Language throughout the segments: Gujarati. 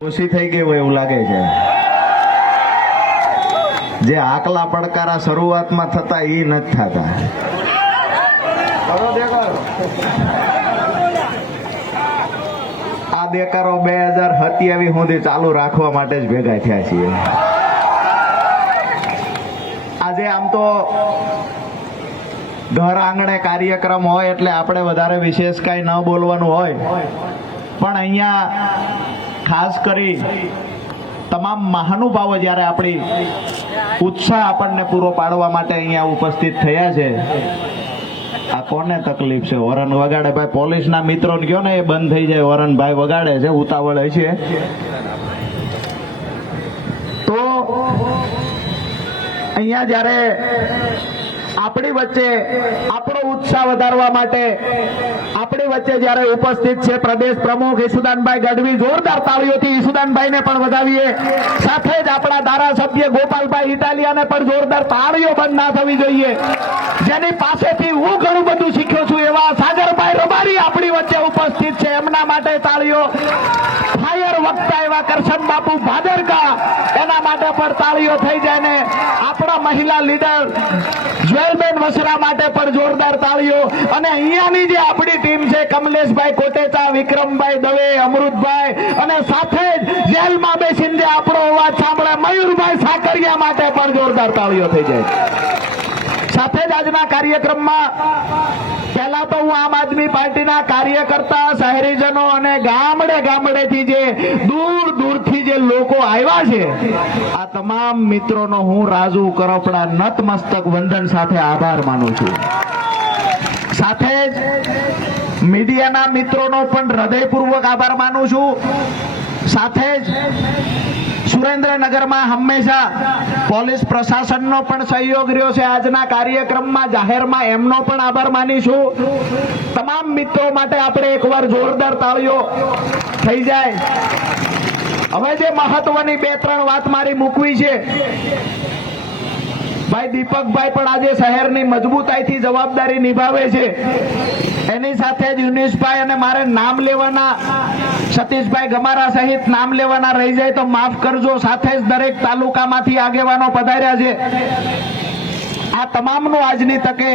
ઓછી થઈ ગઈ હોય એવું લાગે છે. જે આકલા પડકારા શરૂઆતમાં થતા એ નથી થતા. આ દેકારો બે હજાર સત્યાવીસ સુધી ચાલુ રાખવા માટે જ ભેગા થયા છીએ. આજે આમ તો ઘર આંગણે કાર્યક્રમ હોય એટલે આપણે વધારે વિશેષ કાંઈ ન બોલવાનું હોય. પણ અહીંયા ખાસ કરી તમામ મહાનુભાવો જ્યારે આપણી ઉત્સાહ આપણને પૂરો પાડવા માટે અહીંયા ઉપસ્થિત થયા છે, આ કોને તકલીફ છે? વરણ વગાડે. ભાઈ, પોલીસના મિત્રો કયો ને એ બંધ થઈ જાય. વરણ ભાઈ વગાડે છે, ઉતાવળ છે તો અહીંયા જ્યારે આપણી વચ્ચે આપણો ઉત્સાહ વધારવા માટે આપણી વચ્ચે જ્યારે ઉપસ્થિત છે પ્રદેશ પ્રમુખ ઈસુદાનભાઈ ગઢવી, જોરદાર તાળીઓથી ઈસુદાનભાઈને પણ વધાવીએ. સાથે જ આપણા ધારાસભ્ય ગોપાલભાઈ ઇટાલિયાને પણ જોરદાર તાળીઓ બંધ ના થવી જોઈએ. જેની પાસેથી હું ઘણું બધું શીખ્યો છું એવા સાગરભાઈ રબારી આપણી વચ્ચે ઉપસ્થિત છે. એમના માટે તાળીઓ ફાયર વક્તા એવા કરશન બાપુ ભાદરકા એના માટે પણ તાળીઓ થઈ જાય ને આપણા મહિલા લીડર જ્વેલબેન વસરા માટે પણ જોરદાર તાળીઓ અને અહીંયાની જે આપણી ટીમ છે, કમલેશભાઈ કોટેચા, વિક્રમભાઈ દવે, અમૃતભાઈ, અને સાથે જ જેલમાં બેસીને જે આપણો અવાજ સાંભળે, મયુરભાઈ સાકરિયા માટે પણ જોરદાર તાળીઓ થઈ જાય સાથે જ આજના કાર્યક્રમમાં પહેલા તો હું આમ આદમી પાર્ટીના કાર્યકર્તા, શહેરીજનો અને ગામડે ગામડેથી જે દૂર દૂરથી જે લોકો આવ્યા છે, આ તમામ મિત્રોનો હું રાજુ કરપડા નતમસ્તક વંદન સાથે આભાર માનું છું. સાથે જ મીડિયાના મિત્રોનો પણ હૃદયપૂર્વક આભાર માનું છું. સાથે જ સુરેન્દ્રનગરમાં હંમેશા પોલીસ પ્રશાસનનો પણ સહયોગ રહ્યો છે. આજના કાર્યક્રમમાં જાહેરમાં એમનો પણ આભાર માનીશું તમામ મિત્રો માટે આપણે એકવાર જોરદાર તાળીઓ થઈ જાય. હવે જે મહત્વની બે ત્રણ વાત મારી મૂકવી છે ભાઈ દીપકભાઈ પણ આજે શહેરની મજબૂતાઈથી જવાબદારી નિભાવે છે. એની સાથે જ યુનિશભાઈ અને મારે નામ લેવાના, સતીશભાઈ ગમારા સહિત નામ લેવાના રહી જાય તો માફ કરજો. સાથે જ દરેક તાલુકામાંથી આગેવાનો પધાર્યા છે. આ તમામનું આજની તકે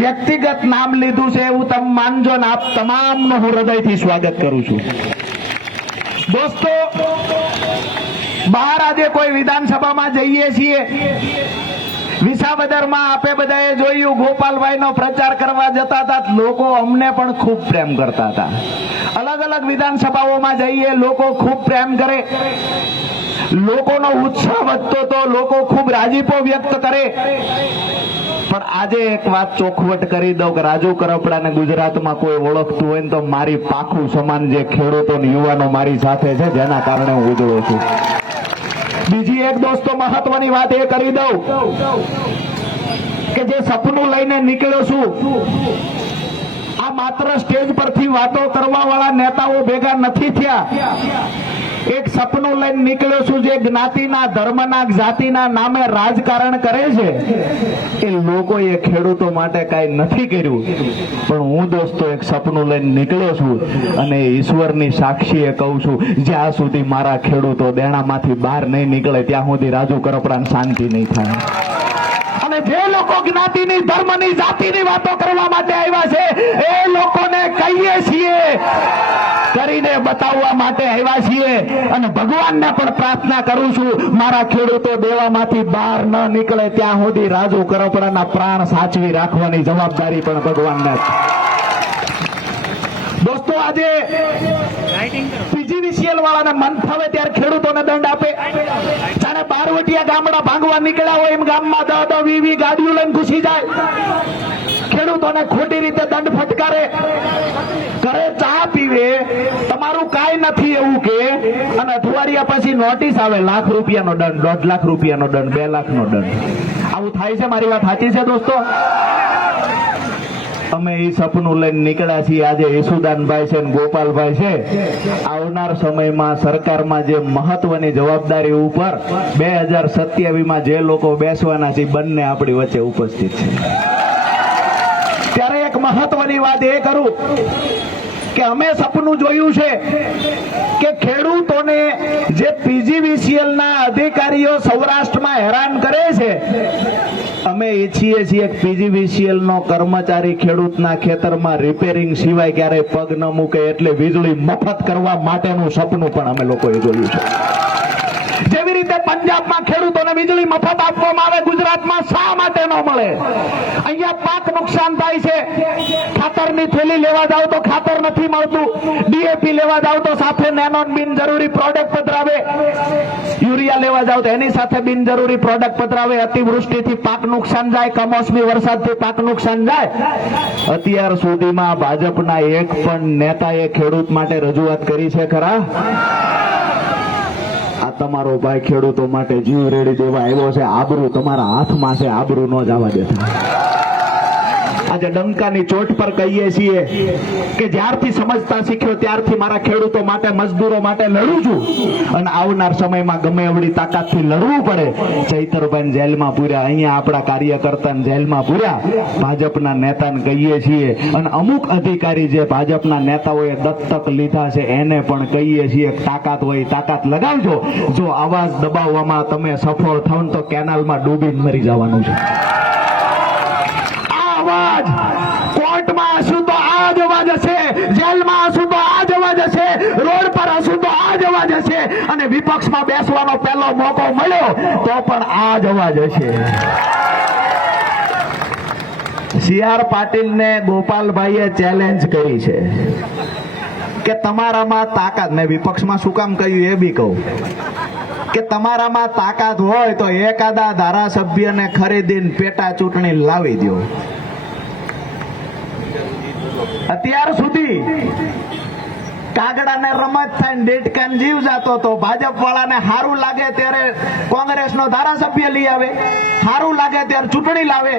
વ્યક્તિગત નામ લીધું છે એવું તમે માનજો ને આપ તમામનું હું હૃદયથી સ્વાગત કરું છું. દોસ્તો બહાર આજે કોઈ વિધાનસભામાં જઈએ છીએ. વિસાવદરમાં આપે બધાએ જોયું, ગોપાલભાઈનો પ્રચાર કરવા જતા હતા લોકો અમને પણ ખૂબ પ્રેમ કરતા હતા. અલગ અલગ વિધાનસભાઓમાં જઈએ, લોકો ખૂબ પ્રેમ કરે. લોકોનો ઉત્સાહ વધતો તો લોકો ખૂબ રાજીપો વ્યક્ત કરે. પણ આજે એક વાત ચોખવટ કરી દઉં કે રાજુ કરપડાને ગુજરાતમાં કોઈ ઓળખતું હોય ને તો મારી પાખું સમાન જે ખેડૂતો યુવાનો મારી સાથે છે, જેના કારણે હું ઉજળો છું. બીજી એક દોસ્તો મહત્વની વાત એ કરી દઉં કે જે સપનું લઈને નીકળ્યો છું, આ માત્ર સ્ટેજ પરથી વાતો કરવા વાળા નેતાઓ ભેગા નથી થયા. એક સપનું લઈને નીકળ્યો છું જે જ્ઞાતિના, ધર્મના, જાતિના નામે રાજકારણ કરે છે. એ લોકોએ ખેડૂતો માટે કાંઈ નથી કર્યું. પણ હું દોસ્તો એક સપનું લઈને નીકળ્યો છું અને ઈશ્વરની સાક્ષીએ કહું છું, જ્યાં સુધી મારા ખેડૂતો દેણામાંથી બહાર નહીં નીકળે, ત્યાં સુધી રાજુ કરપડાને શાંતિ નહીં થાય. જ્ઞાતિની, ધર્મની, જાતિની વાતો કરવા માટે આવ્યા છે. એ લોકોને કહીએ છીએ, કરીને બતાવવા માટે આવ્યા છીએ. અને ભગવાનને પણ પ્રાર્થના કરું છું, મારા ખેડૂતો દેવામાંથી બહાર ન નીકળે, ત્યાં સુધી રાજુ કરપડાના પ્રાણ સાચવી રાખવાની જવાબદારી પણ ભગવાનને આજે પીજીવીસીએલ વાળાને મન ફાવે ત્યારે ખેડૂતોને દંડ આપે. જાણે બારવટિયા ગામડા ભાંગવા નીકળ્યા હોય એમ ગામમાં દહ દહ, વી વી ગાડીઓ લઈને ઘૂસી જાય. ખેડૂતોને ખોટી રીતે દંડ ફટકારે. ઘરે ચા પીવે, તમારું કાંઈ નથી એવું કે, અને અઠવાડિયા પછી નોટિસ આવે, લાખ રૂપિયાનો દંડ, દોઢ લાખ રૂપિયાનો દંડ, બે લાખનો દંડ. આવું થાય છે મારી વાત સાચી છે દોસ્તો? અમે એ સપનું લઈને નીકળ્યા છીએ. આજે યશુદાનભાઈ છે ગોપાલભાઈ છે. આવનાર સમયમાં સરકારમાં જે મહત્વની જવાબદારી ઉપર બે હજાર સત્યાવીસમાં જે લોકો બેસવાના છે બંને આપણી વચ્ચે ઉપસ્થિત છે. ત્યારે એક મહત્વની વાત એ કરું કે અમે સપનું જોયું છે કે ખેડૂતોને જે પીજીવીસીએલ ના અધિકારીઓ સૌરાષ્ટ્રમાં હેરાન અમે ઈચ્છીએ છીએ પીજીવીસીએલ નો કર્મચારી ખેડૂતના ખેતરમાં રિપેરિંગ સિવાય ક્યારેય પગ ન મૂકે એટલે વીજળી મફત કરવા માટેનું સપનું પણ અમે લોકોએ જોયું છે. જેવી રીતે પંજાબમાં ખેડૂતોને વીજળી મફત આપવામાં આવે, ગુજરાતમાં શા માટે ન મળે? અહીંયા પાક નુકસાન થાય છે. ખાતરની થેલી લેવા જાવ તો ખાતર નથી મળતું. ડીએપી લેવા જાવ તો સાથે નેનો બિનજરૂરી પ્રોડક્ટ પધરાવે. યુરિયા લેવા જાવ તો એની સાથે બિનજરૂરી પ્રોડક્ટ પધરાવે. અતિવૃષ્ટિથી પાક નુકસાન જાય, કમોસમી વરસાદથી પાક નુકસાન જાય. અત્યાર સુધીમાં ભાજપના એક પણ નેતાએ ખેડૂત માટે રજૂઆત કરી છે ખરા. તમારો ભાઈ ખેડૂતો માટે જીવ રેડી દેવા આવ્યો છે. આબરૂ તમારા હાથમાં છે. આબરૂ ન જવા દેતા. આજે ડંકાની ચોટ પર કહીએ છીએ કે જ્યારથી સમજતા શીખ્યો ત્યારથી મારા ખેડૂતો માટે, મજદૂરો માટે લડું છું. અને આવનાર સમયમાં ગમે એવડી તાકાતથી લડવું પડે. ચૈતરભાઈ જેલમાં પૂર્યા, અહીંયા આપણા કાર્યકર્તાને જેલમાં પૂર્યા. ભાજપના નેતાને કહીએ છીએ. અને અમુક અધિકારી જે ભાજપના નેતાઓએ દત્તક લીધા છે, એને પણ કહીએ છીએ, તાકાત હોય તાકાત લગાવજો. જો આવાજ દબાવવામાં તમે સફળ થાવ તો કેનાલમાં ડૂબીને મરી જવાનું છે. અવાજ કોર્ટમાં હશું તો આ જ અવાજ હશે. જેલમાં હશું તો આ જ અવાજ હશે. રોડ પર હશું તો આ જ અવાજ હશે. અને વિપક્ષમાં બેસવાનો પહેલો મોકો મળ્યો તો પણ આ જ અવાજ હશે. સી આર પાટીલને ગોપાલભાઈએ ચેલેન્જ કરી છે. કે તમારામાં તાકાત, મેં વિપક્ષમાં શું કામ કહ્યું એ બી કહું. કે તમારામાં તાકાત હોય તો એકાદા ધારાસભ્યને ખરીદીને પેટા ચૂંટણી લાવી દો અત્યાર સુધી કાગડાને રમત થાય ને ડેટકાન જીવ જાતો તો ભાજપ વાળાને સારું લાગે ત્યારે કોંગ્રેસનો ધારાસભ્ય લઈ આવે. સારું લાગે ત્યારે ચૂંટણી લાવે.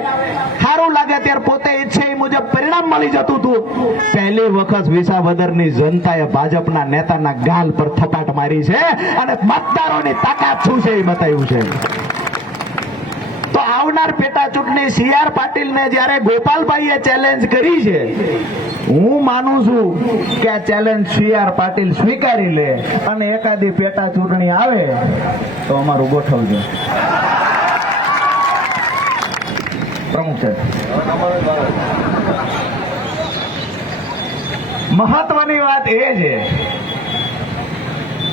સારું લાગે ત્યારે પોતે ઈચ્છે એ મુજબ પરિણામ મળી જતું હતું. પહેલી વખત વિસાવદરની જનતાએ ભાજપના નેતાના ગાલ પર થપાટ મારી છે અને મતદારોની તાકાત શું છે એ બતાવ્યું છે. તો આવનાર પેટા ચૂંટણી સી આર પાટીલને જ્યારે ગોપાલભાઈએ ચેલેન્જ કરી છે હું માનું છું કે આ ચેલેન્જ સી આર પાટીલ સ્વીકારી લે અને એકાદી પેટા ચૂંટણી આવે તો અમારું ગોઠવજો. પ્રમુખ સાહેબ મહત્વની વાત એ છે,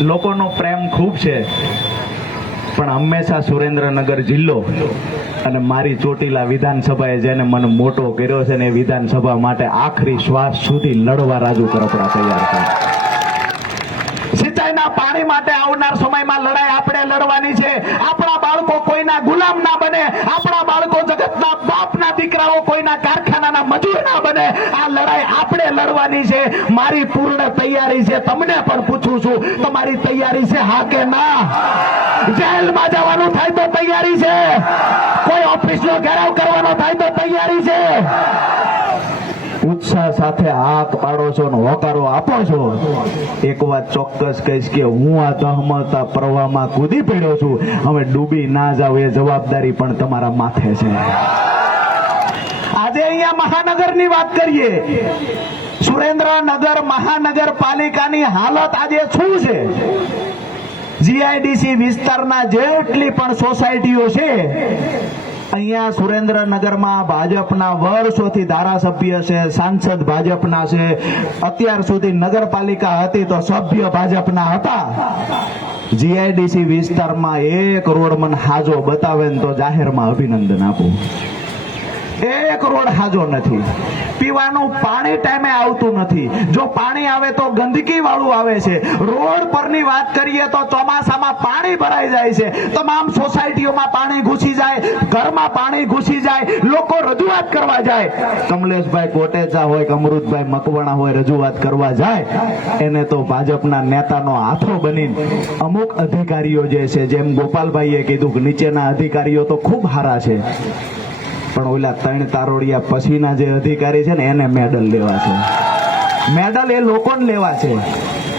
લોકોનો પ્રેમ ખૂબ છે, પણ હંમેશા સુરેન્દ્રનગર જિલ્લો અને મારી ચોટીલા વિધાનસભાએ જેને મને મોટો કર્યો છે ને એ વિધાનસભા માટે આખરી શ્વાસ સુધી લડવા રાજુ કરપડા તૈયાર છે સિંચાઈના પાણી માટે આવનાર સમયમાં લડાઈ આપણે લડવાની છે. આપણા બાળકો કોઈના ગુલામ ના બને. આપણા બાળકો બાપના દીકરાઓ કોઈના કારખાનાના મજૂર ના બને. આ લડાઈ આપણે લડવાની છે. મારી પૂર્ણ તૈયારી છે. તમને પણ પૂછું છું, તમારી તૈયારી છે હા કે ના? જેલમાં જવાનું થાય તો તૈયારી છે. કોઈ ઓફિસનો ઘેરાવ કરવાનો થાય તો તૈયારી છે. ઉત્સાહ સાથે હાથ પાડો છો ને હોકારો આપો છો. એક વાત ચોક્કસ કહીશ કે હું આ દહમતા પ્રવાહમાં કૂદી પડ્યો છું. હવે ડૂબી ના જાવ એ જવાબદારી પણ તમારા માથે છે. આજે અહીંયા મહાનગરની વાત કરીએ. સુરેન્દ્રનગર મહાનગરપાલિકાની હાલત આજે શું છે? જીઆઈડીસી વિસ્તારના જેટલી પણ સોસાયટીઓ છે, અહીંયા સુરેન્દ્રનગરમાં ભાજપના વર્ષોથી ધારાસભ્ય છે, સાંસદ ભાજપના છે. અત્યાર સુધી નગરપાલિકા હતી તો સભ્ય ભાજપના હતા. જીઆઈડીસી વિસ્તારમાં એક રોડ મને હાજો બતાવે ને તો જાહેરમાં અભિનંદન આપું. એક રોડ હાજો નથી. પીવાનું પાણી ટાઈમે આવતું નથી. જો પાણી આવે તો ગંદકી વાળું આવે છે. રોડ પરની વાત કરીએ તો ચોમાસામાં પાણી ભરાઈ જાય છે. તમામ સોસાયટીઓમાં પાણી ઘૂસી જાય, ઘરમાં પાણી ઘૂસી જાય, લોકો રજૂઆત કરવા જાય. કમલેશભાઈ કોટેચા હોય કે અમૃતભાઈ મકવાણા હોય, રજૂઆત કરવા જાય. એને તો ભાજપના નેતાનો હાથો બનીને અમુક અધિકારીઓ જે છે, જેમ ગોપાલભાઈએ કીધું કે નીચેના અધિકારીઓ તો ખૂબ સારા છે. પણ ઓલા ત્રણ તારોડિયા પછીના જે અધિકારી છે ને, એને મેડલ લેવા છે. મેડલ એ લોકોને લેવા છે.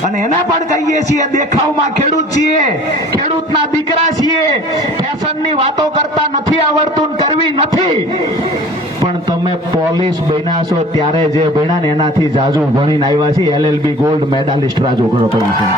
અને એને પણ કહીએ છીએ, દેખાવમાં ખેડૂત છીએ, ખેડૂતના દીકરા છીએ. ફેશનની વાતો કરતા નથી આવડતું કરવી નથી. પણ તમે પોલીસ બન્યા છો ત્યારે જે બન્યા ને એનાથી જાજુ ભણીને આવ્યા છે LLB gold medalist Raju Ganpati છે